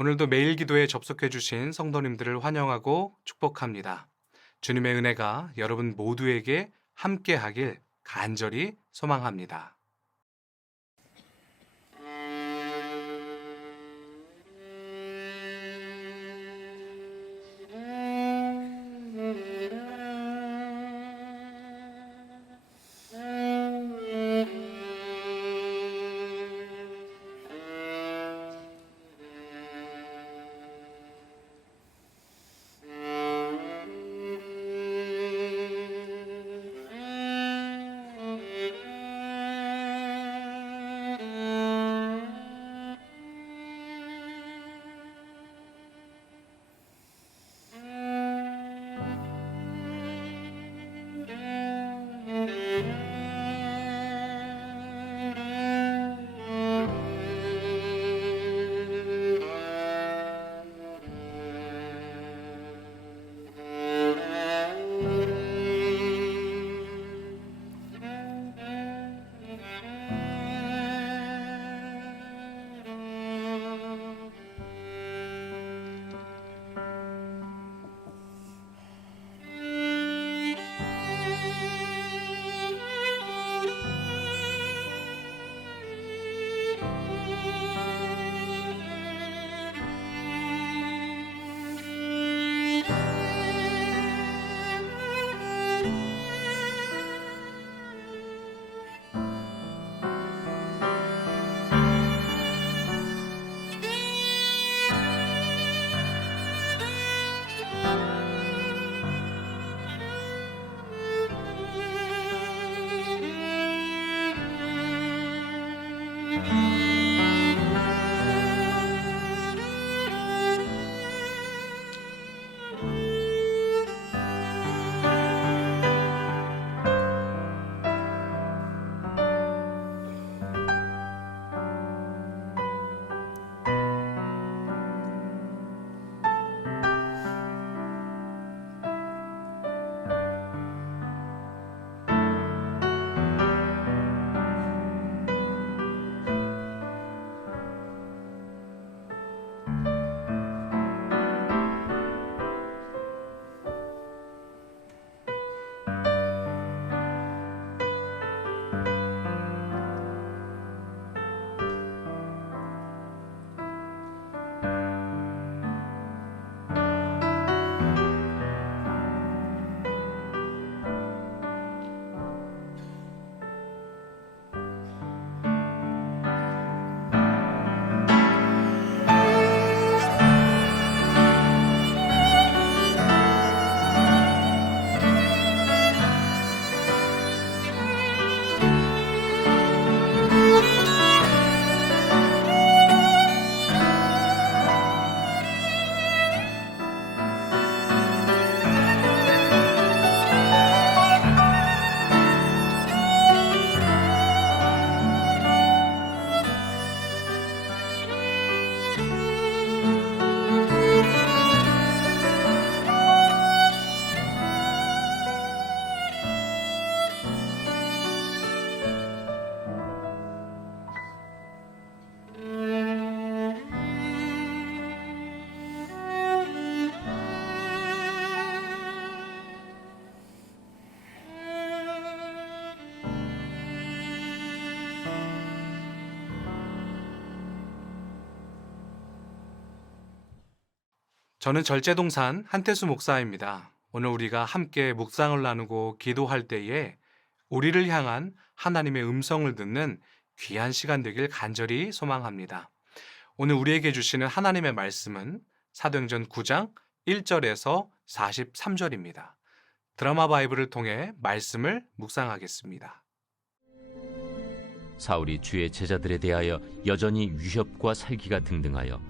오늘도 매일 기도에 접속해 주신 성도님들을 환영하고 축복합니다. 주님의 은혜가 여러분 모두에게 함께하길 간절히 소망합니다. 저는 절제동산 한태수 목사입니다. 오늘 우리가 함께 묵상을 나누고 기도할 때에 우리를 향한 하나님의 음성을 듣는 귀한 시간 되길 간절히 소망합니다. 오늘 우리에게 주시는 하나님의 말씀은 사도행전 9장 1절에서 43절입니다. 드라마 바이블을 통해 말씀을 묵상하겠습니다. 사울이 주의 제자들에 대하여 여전히 위협과 살기가 등등하여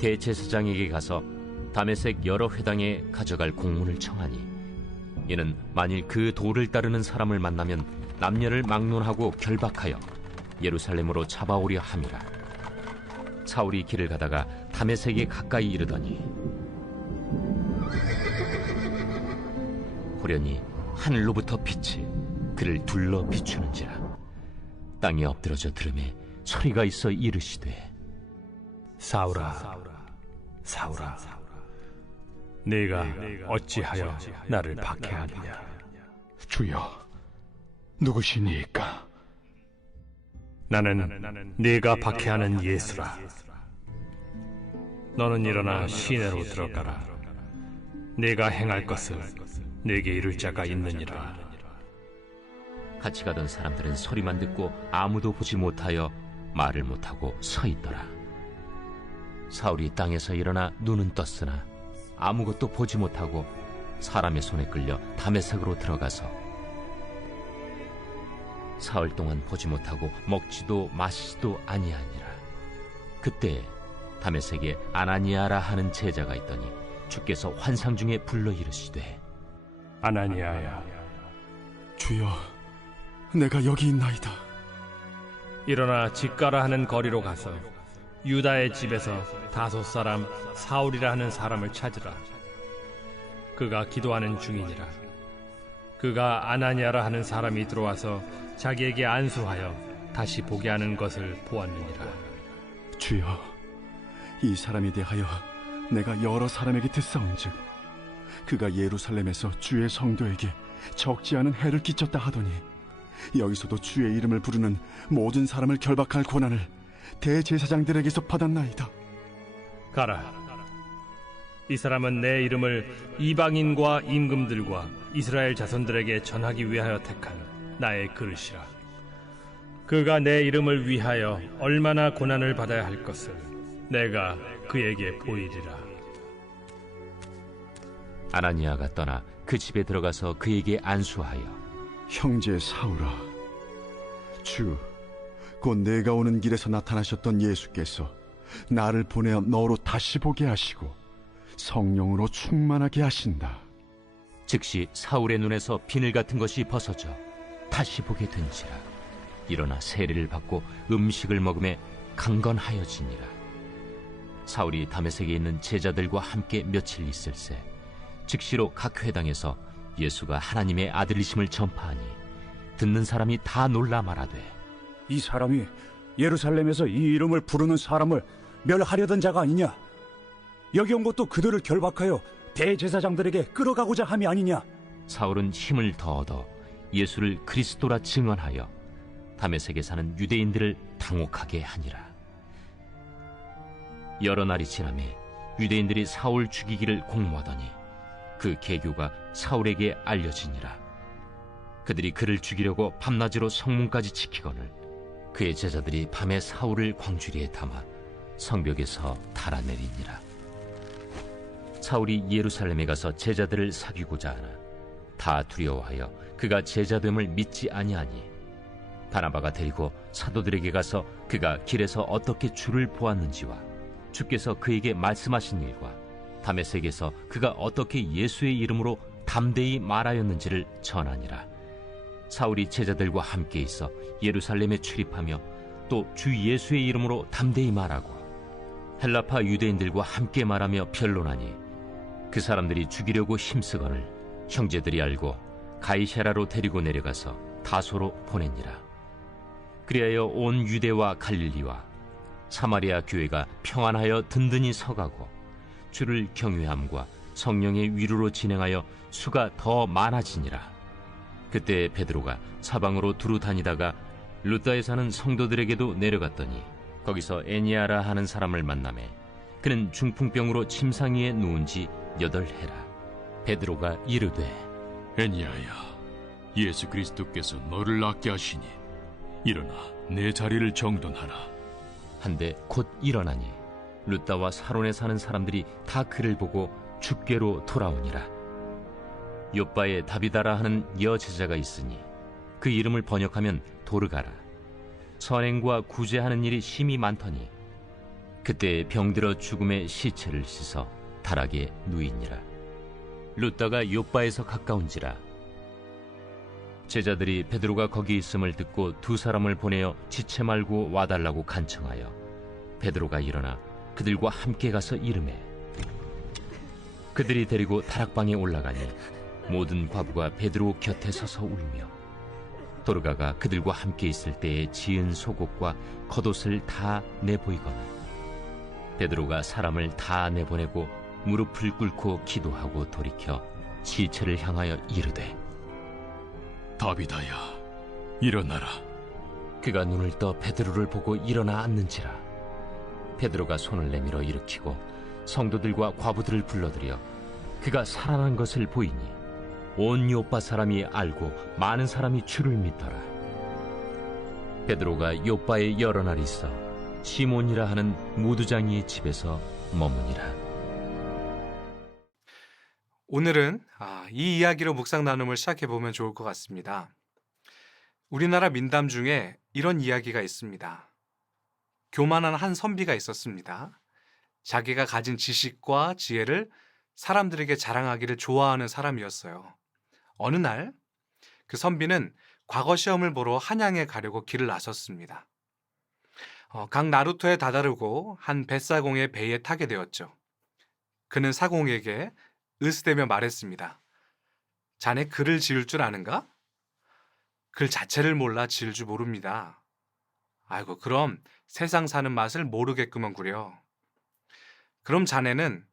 대제사장에게 가서 다메섹 여러 회당에 가져갈 공문을 청하니, 이는 만일 그 도를 따르는 사람을 만나면 남녀를 막론하고 결박하여 예루살렘으로 잡아오려 함이라. 사울이 길을 가다가 다메섹에 가까이 이르더니 호련히 하늘로부터 빛이 그를 둘러 비추는지라. 땅에 엎드러져 들음에 소리가 있어 이르시되, 사울아, 사울아, 네가 어찌하여 나를 박해하느냐? 주여, 누구시니까? 나는 네가 박해하는 예수라. 너는 일어나 시내로 들어가라. 네가 행할 것을 네게 이룰 자가 있느니라. 같이 가던 사람들은 소리만 듣고 아무도 보지 못하여 말을 못하고 서 있더라. 사울이 땅에서 일어나 눈은 떴으나 아무것도 보지 못하고 사람의 손에 끌려 다메섹으로 들어가서 사흘 동안 보지 못하고 먹지도 마시지도 아니하니라. 그때 다메섹에 아나니아라 하는 제자가 있더니 주께서 환상 중에 불러 이르시되, 아나니아야, 주여, 내가 여기 있나이다. 일어나 집가라 하는 거리로 가서 유다의 집에서 다소 사람 사울이라 하는 사람을 찾으라. 그가 기도하는 중이니라. 그가 아나니아라 하는 사람이 들어와서 자기에게 안수하여 다시 보게 하는 것을 보았느니라. 주여, 이 사람에 대하여 내가 여러 사람에게 듣사온즉 그가 예루살렘에서 주의 성도에게 적지 않은 해를 끼쳤다 하더니 여기서도 주의 이름을 부르는 모든 사람을 결박할 권한을 대제사장들에게서 받았나이다. 가라. 이 사람은 내 이름을 이방인과 임금들과 이스라엘 자손들에게 전하기 위하여 택한 나의 그릇이라. 그가 내 이름을 위하여 얼마나 고난을 받아야 할 것을 내가 그에게 보이리라. 아나니아가 떠나 그 집에 들어가서 그에게 안수하여, 형제 사울아, 곧 내가 오는 길에서 나타나셨던 예수께서 나를 보내어 너로 다시 보게 하시고 성령으로 충만하게 하신다. 즉시 사울의 눈에서 비늘 같은 것이 벗어져 다시 보게 된지라. 일어나 세례를 받고 음식을 먹음에 강건하여지니라. 사울이 다메섹에 있는 제자들과 함께 며칠 있을새 즉시로 각 회당에서 예수가 하나님의 아들이심을 전파하니 듣는 사람이 다 놀라 말하되, 이 사람이 예루살렘에서 이 이름을 부르는 사람을 멸하려던 자가 아니냐? 여기 온 것도 그들을 결박하여 대제사장들에게 끌어가고자 함이 아니냐? 사울은 힘을 더 얻어 예수를 그리스도라 증언하여 다메섹에 사는 유대인들을 당혹하게 하니라. 여러 날이 지나매 유대인들이 사울 죽이기를 공모하더니 그 계교가 사울에게 알려지니라. 그들이 그를 죽이려고 밤낮으로 성문까지 지키거늘 그의 제자들이 밤에 사울을 광주리에 담아 성벽에서 달아내리니라. 사울이 예루살렘에 가서 제자들을 사귀고자 하나 다 두려워하여 그가 제자됨을 믿지 아니하니 바나바가 데리고 사도들에게 가서 그가 길에서 어떻게 주를 보았는지와 주께서 그에게 말씀하신 일과 다메섹에서 그가 어떻게 예수의 이름으로 담대히 말하였는지를 전하니라. 사울이 제자들과 함께 있어 예루살렘에 출입하며 또 주 예수의 이름으로 담대히 말하고 헬라파 유대인들과 함께 말하며 변론하니 그 사람들이 죽이려고 힘쓰거늘 형제들이 알고 가이사라로 데리고 내려가서 다소로 보내니라. 그리하여 온 유대와 갈릴리와 사마리아 교회가 평안하여 든든히 서가고 주를 경외함과 성령의 위로로 진행하여 수가 더 많아지니라. 그때 베드로가 사방으로 두루 다니다가 루다에 사는 성도들에게도 내려갔더니 거기서 애니아라 하는 사람을 만나매 그는 중풍병으로 침상 위에 누운 지 8해라. 베드로가 이르되, 애니야야, 예수 그리스도께서 너를 낫게 하시니 일어나 내 자리를 정돈하라. 한데 곧 일어나니 루다와 사론에 사는 사람들이 다 그를 보고 주께로 돌아오니라. 요빠에 다비다라 하는 여제자가 있으니 그 이름을 번역하면 도르가라. 선행과 구제하는 일이 심히 많더니 그때 병들어 죽음의 시체를 씻어 다락에 누이니라. 루다가 요빠에서 가까운지라. 제자들이 베드로가 거기 있음을 듣고 2 사람을 보내어 지체 말고 와달라고 간청하여 베드로가 일어나 그들과 함께 가서 이르매 그들이 데리고 다락방에 올라가니 모든 과부가 베드로 곁에 서서 울며 도르가가 그들과 함께 있을 때에 지은 속옷과 겉옷을 다 내보이거늘 베드로가 사람을 다 내보내고 무릎을 꿇고 기도하고 돌이켜 시체를 향하여 이르되 다비다야, 일어나라. 그가 눈을 떠 베드로를 보고 일어나 앉는지라. 베드로가 손을 내밀어 일으키고 성도들과 과부들을 불러들여 그가 살아난 것을 보이니 온 요빠 사람이 알고 많은 사람이 주를 믿더라. 베드로가 요빠에 여러 날 있어 시몬이라 하는 무두장이의 집에서 머무니라. 오늘은 이 이야기로 묵상 나눔을 시작해 보면 좋을 것 같습니다. 우리나라 민담 중에 이런 이야기가 있습니다. 교만한 한 선비가 있었습니다. 자기가 가진 지식과 지혜를 사람들에게 자랑하기를 좋아하는 사람이었어요. 어느 날 그 선비는 과거 시험을 보러 한양에 가려고 길을 나섰습니다. 강 나루토에 다다르고 한 뱃사공의 배에 타게 되었죠. 그는 사공에게 으스대며 말했습니다. 자네 글을 지을 줄 아는가? 글 자체를 몰라 지을 줄 모릅니다. 아이고, 그럼 세상 사는 맛을 모르겠구먼구려. 그럼 자네는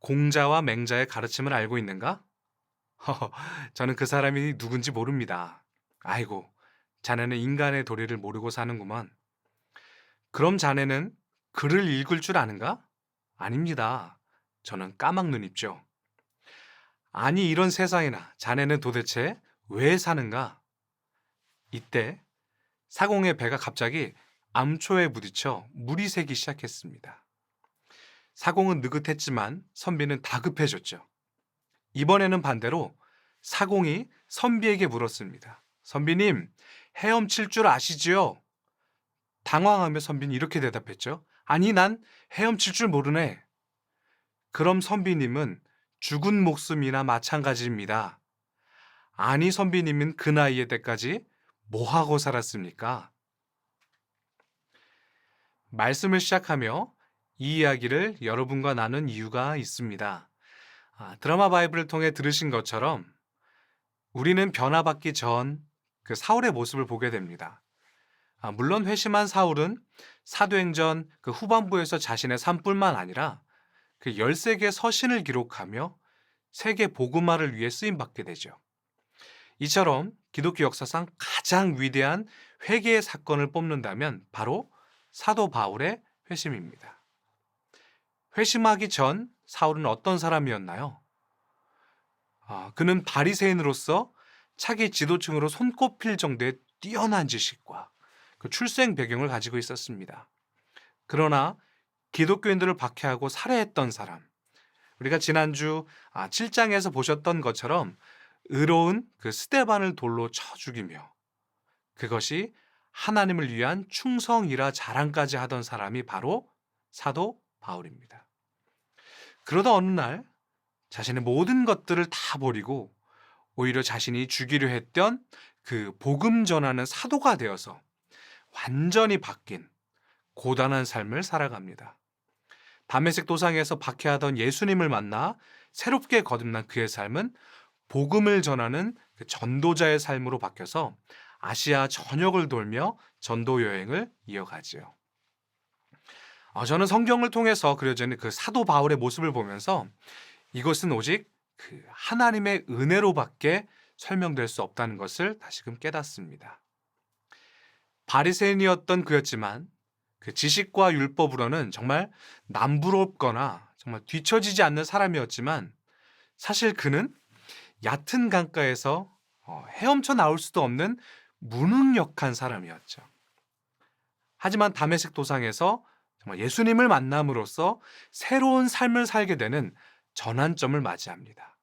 공자와 맹자의 가르침을 알고 있는가? 저는 그 사람이 누군지 모릅니다. 아이고, 자네는 인간의 도리를 모르고 사는구먼. 그럼 자네는 글을 읽을 줄 아는가? 아닙니다. 저는 까막눈 입죠. 아니, 이런 세상에나 자네는 도대체 왜 사는가? 이때 사공의 배가 갑자기 암초에 부딪혀 물이 새기 시작했습니다. 사공은 느긋했지만 선비는 다급해졌죠. 이번에는 반대로 사공이 선비에게 물었습니다. 선비님, 헤엄칠 줄 아시지요? 당황하며 선비는 이렇게 대답했죠. 아니, 난 헤엄칠 줄 모르네. 그럼 선비님은 죽은 목숨이나 마찬가지입니다. 아니, 선비님은 그 나이에 때까지 뭐하고 살았습니까? 말씀을 시작하며 이 이야기를 여러분과 나눈 이유가 있습니다. 드라마 바이블을 통해 들으신 것처럼 우리는 변화받기 전 그 사울의 모습을 보게 됩니다. 물론 회심한 사울은 사도행전 그 후반부에서 자신의 삶뿐만 아니라 그 13개 서신을 기록하며 세계 복음화를 위해 쓰임받게 되죠. 이처럼 기독교 역사상 가장 위대한 회개의 사건을 뽑는다면 바로 사도 바울의 회심입니다. 회심하기 전 사울은 어떤 사람이었나요? 그는 바리새인으로서 차기 지도층으로 손꼽힐 정도의 뛰어난 지식과 그 출생 배경을 가지고 있었습니다. 그러나 기독교인들을 박해하고 살해했던 사람, 우리가 지난주 7장에서 보셨던 것처럼 의로운 그 스데반을 돌로 쳐 죽이며 그것이 하나님을 위한 충성이라 자랑까지 하던 사람이 바로 사도 바울입니다. 그러다 어느 날 자신의 모든 것들을 다 버리고 오히려 자신이 주기로 했던 그 복음 전하는 사도가 되어서 완전히 바뀐 고단한 삶을 살아갑니다. 다메섹 도상에서 박해하던 예수님을 만나 새롭게 거듭난 그의 삶은 복음을 전하는 그 전도자의 삶으로 바뀌어서 아시아 전역을 돌며 전도 여행을 이어가지요. 저는 성경을 통해서 그려지는 그 사도 바울의 모습을 보면서 이것은 오직 그 하나님의 은혜로밖에 설명될 수 없다는 것을 다시금 깨닫습니다. 바리새인이었던 그였지만 그 지식과 율법으로는 정말 남부럽거나 정말 뒤처지지 않는 사람이었지만 사실 그는 얕은 강가에서 헤엄쳐 나올 수도 없는 무능력한 사람이었죠. 하지만 다메섹 도상에서 정말 예수님을 만남으로써 새로운 삶을 살게 되는 전환점을 맞이합니다.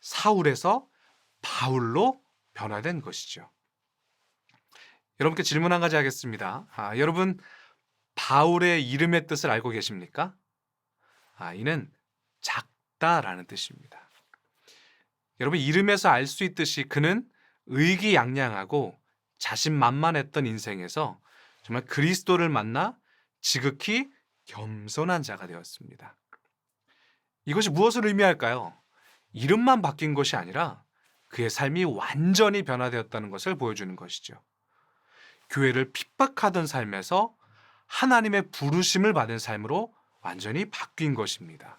사울에서 바울로 변화된 것이죠. 여러분께 질문 한 가지 하겠습니다. 여러분, 바울의 이름의 뜻을 알고 계십니까? 이는 작다라는 뜻입니다. 여러분, 이름에서 알 수 있듯이 그는 의기양양하고 자신만만했던 인생에서 정말 그리스도를 만나 지극히 겸손한 자가 되었습니다. 이것이 무엇을 의미할까요? 이름만 바뀐 것이 아니라 그의 삶이 완전히 변화되었다는 것을 보여주는 것이죠. 교회를 핍박하던 삶에서 하나님의 부르심을 받은 삶으로 완전히 바뀐 것입니다.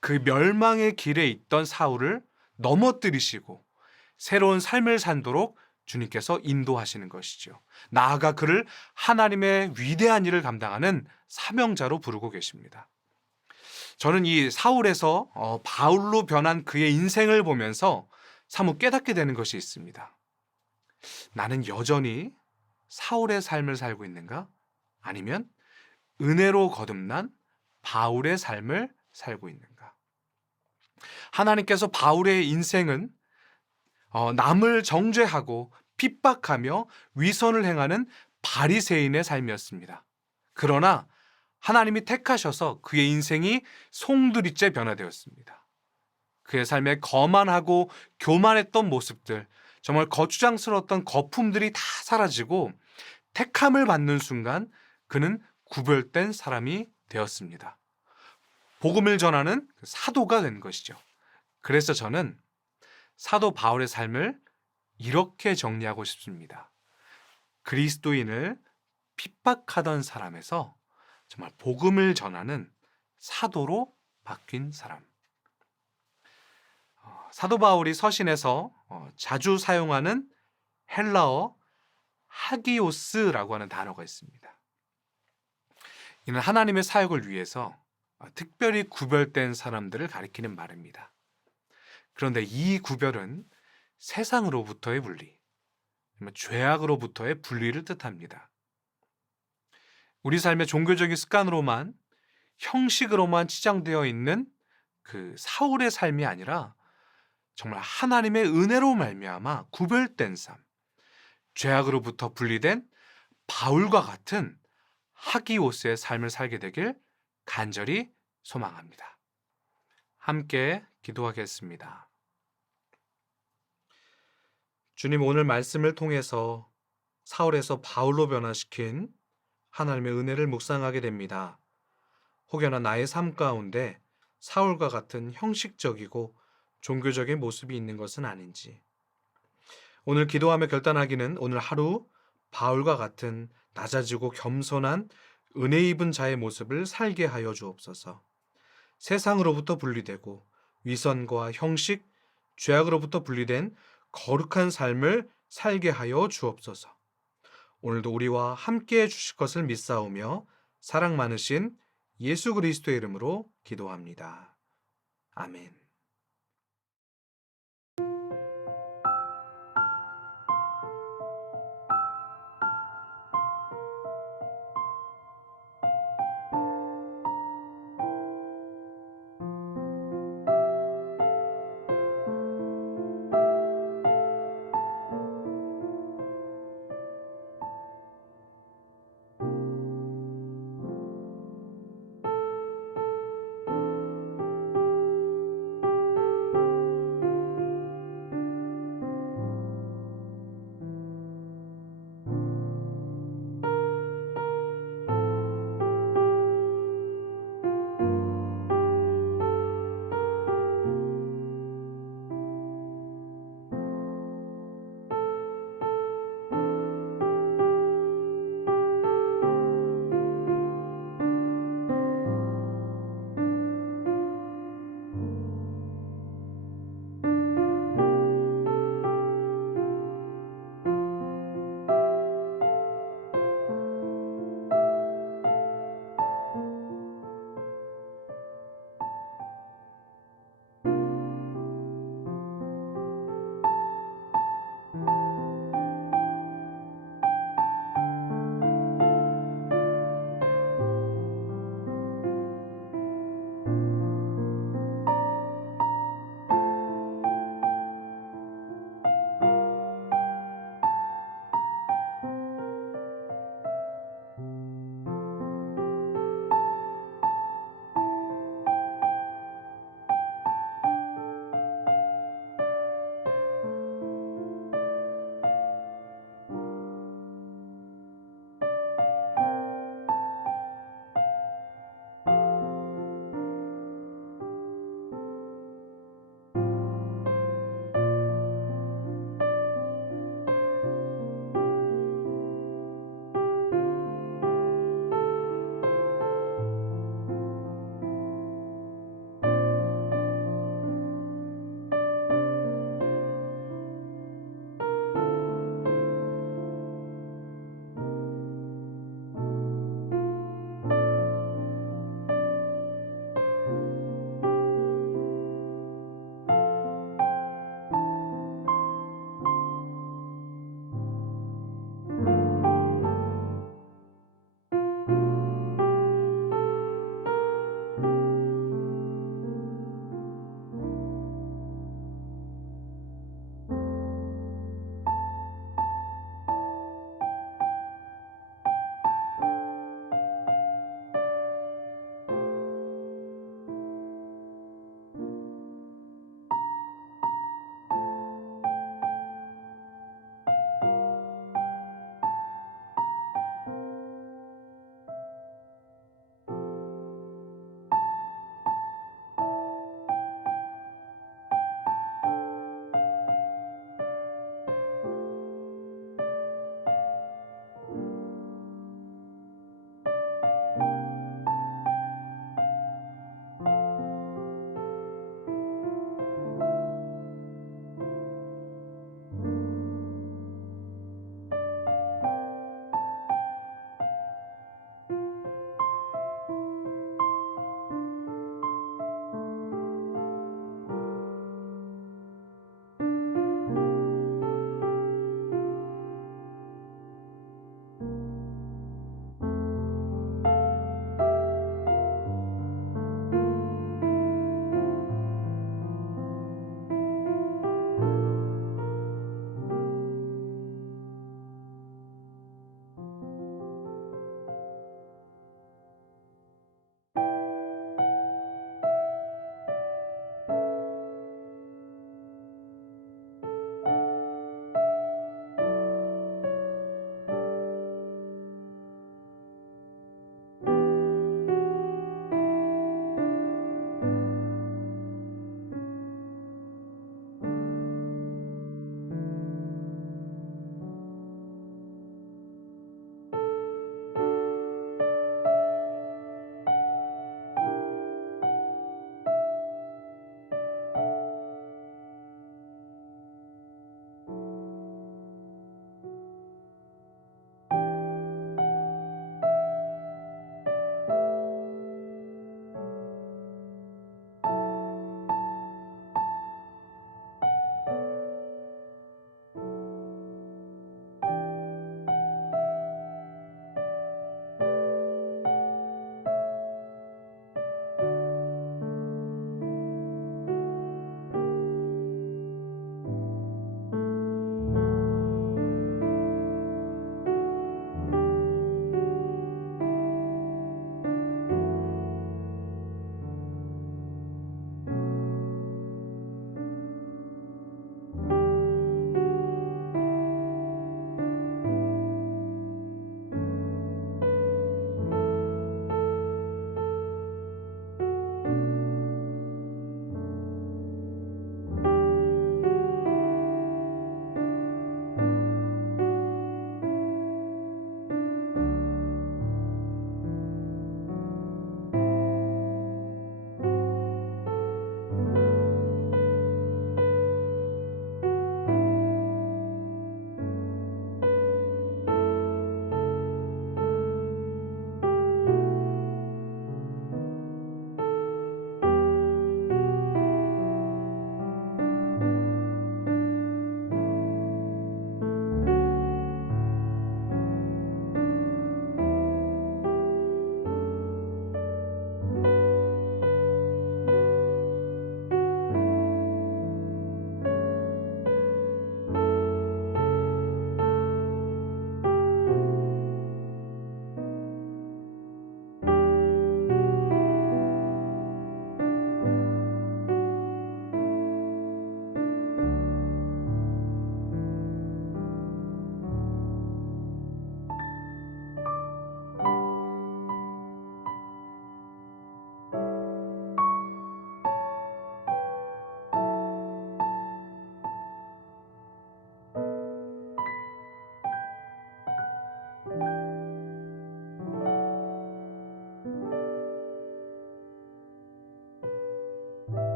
그 멸망의 길에 있던 사울을 넘어뜨리시고 새로운 삶을 산도록 주님께서 인도하시는 것이죠. 나아가 그를 하나님의 위대한 일을 감당하는 사명자로 부르고 계십니다. 저는 이 사울에서 바울로 변한 그의 인생을 보면서 사뭇 깨닫게 되는 것이 있습니다. 나는 여전히 사울의 삶을 살고 있는가? 아니면 은혜로 거듭난 바울의 삶을 살고 있는가? 하나님께서 바울의 인생은 남을 정죄하고 핍박하며 위선을 행하는 바리새인의 삶이었습니다. 그러나 하나님이 택하셔서 그의 인생이 송두리째 변화되었습니다. 그의 삶에 거만하고 교만했던 모습들, 정말 거추장스러웠던 거품들이 다 사라지고 택함을 받는 순간 그는 구별된 사람이 되었습니다. 복음을 전하는 사도가 된 것이죠. 그래서 저는 사도 바울의 삶을 이렇게 정리하고 싶습니다. 그리스도인을 핍박하던 사람에서 정말 복음을 전하는 사도로 바뀐 사람. 사도 바울이 서신에서 자주 사용하는 헬라어 하기오스라고 하는 단어가 있습니다. 이는 하나님의 사역을 위해서 특별히 구별된 사람들을 가리키는 말입니다. 그런데 이 구별은 세상으로부터의 분리, 죄악으로부터의 분리를 뜻합니다. 우리 삶의 종교적인 습관으로만, 형식으로만 치장되어 있는 그 사울의 삶이 아니라 정말 하나님의 은혜로 말미암아 구별된 삶, 죄악으로부터 분리된 바울과 같은 하기오스의 삶을 살게 되길 간절히 소망합니다. 함께 기도하겠습니다. 주님, 오늘 말씀을 통해서 사울에서 바울로 변화시킨 하나님의 은혜를 묵상하게 됩니다. 혹여나 나의 삶 가운데 사울과 같은 형식적이고 종교적인 모습이 있는 것은 아닌지, 오늘 기도하며 결단하기는 오늘 하루 바울과 같은 낮아지고 겸손한 은혜 입은 자의 모습을 살게 하여 주옵소서. 세상으로부터 분리되고 위선과 형식, 죄악으로부터 분리된 거룩한 삶을 살게 하여 주옵소서. 오늘도 우리와 함께 해 주실 것을 믿사오며 사랑 많으신 예수 그리스도의 이름으로 기도합니다. 아멘.